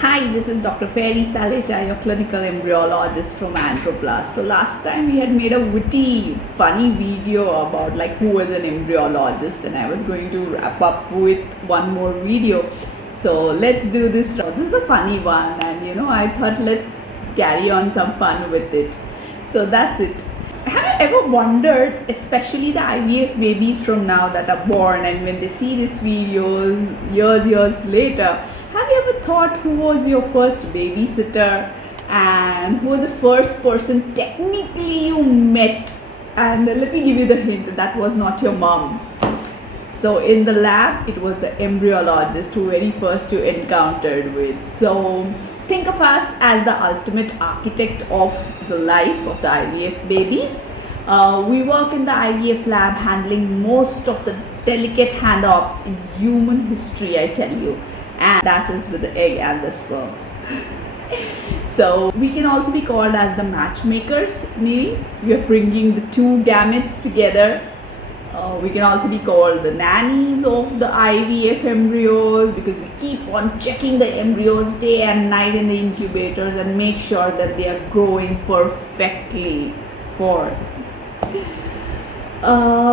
Hi, this is Dr. Ferry Salecha, your clinical embryologist from Androplus. So last time we had made a witty, funny video about who was an embryologist, and I was going to wrap up with one more video. So let's do this. This is a funny one, and I thought let's carry on some fun with it. So that's it. Have you ever wondered, especially the IVF babies from now that are born, and when they see these videos years later, have you ever thought who was your first babysitter and who was the first person technically you met? And let me give you the hint, that was not your mom. So in the lab, it was the embryologist who very first you encountered with. So think of us as the ultimate architect of the life of the IVF babies. We work in the IVF lab handling most of the delicate handoffs in human history, I tell you. And that is with the egg and the sperms. So we can also be called as the matchmakers. Maybe we are bringing the two gametes together. We can also be called the nannies of the IVF embryos, because we keep on checking the embryos day and night in the incubators and make sure that they are growing perfectly forward.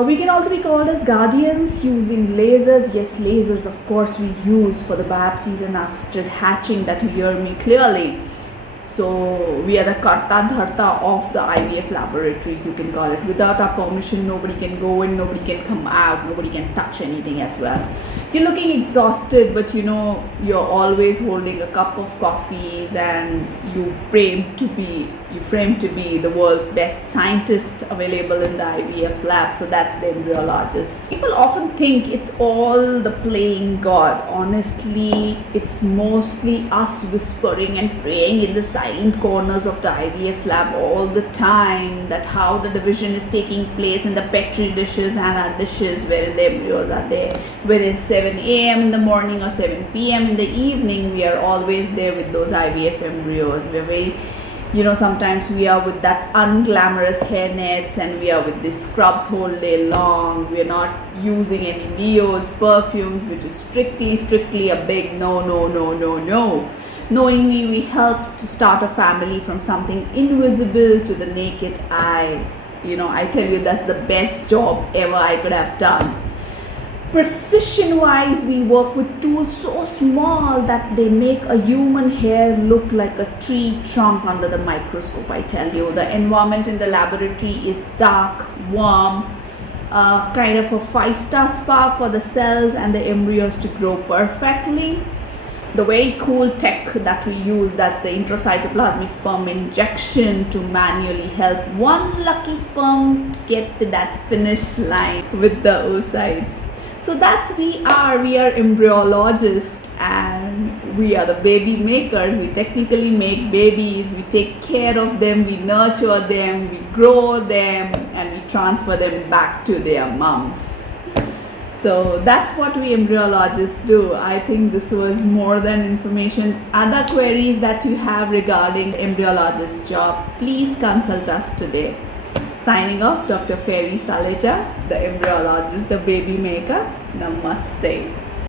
We can also be called as guardians using lasers. Yes, lasers of course we use for the biopsies and assisted hatching, that you hear me clearly. So we are the karta dharta of the IVF laboratories, you can call it. Without our permission, nobody can go in, nobody can come out, nobody can touch anything as well. You're looking exhausted, but you're always holding a cup of coffees, and you frame to be the world's best scientist available in the IVF lab. So that's the embryologist. People often think it's all the playing God. Honestly, it's mostly us whispering and praying in the silent corners of the IVF lab all the time, that how the division is taking place in the petri dishes and our dishes wherein the embryos are there. Whether it's 7 a.m. in the morning or 7 p.m. in the evening, we are always there with those IVF embryos. We're very sometimes we are with that unglamorous hair nets, and we are with these scrubs whole day long. We are not using any deos, perfumes, which is strictly a big no. Knowingly, we help to start a family from something invisible to the naked eye. I tell you, that's the best job ever I could have done. Precision wise, we work with tools so small that they make a human hair look like a tree trunk under the microscope. I tell you, the environment in the laboratory is dark, warm, kind of a 5-star spa for the cells and the embryos to grow perfectly. The very cool tech that we use, that's the Intracytoplasmic Sperm Injection, to manually help one lucky sperm get to that finish line with the oocytes. So that's we are embryologists, and we are the baby makers. We technically make babies, we take care of them, we nurture them, we grow them, and we transfer them back to their moms. So that's what we embryologists do. I think this was more than information. Other queries that you have regarding embryologist job, please consult us today. Signing off, Dr. Ferry Salecha, the embryologist, the baby maker. Namaste.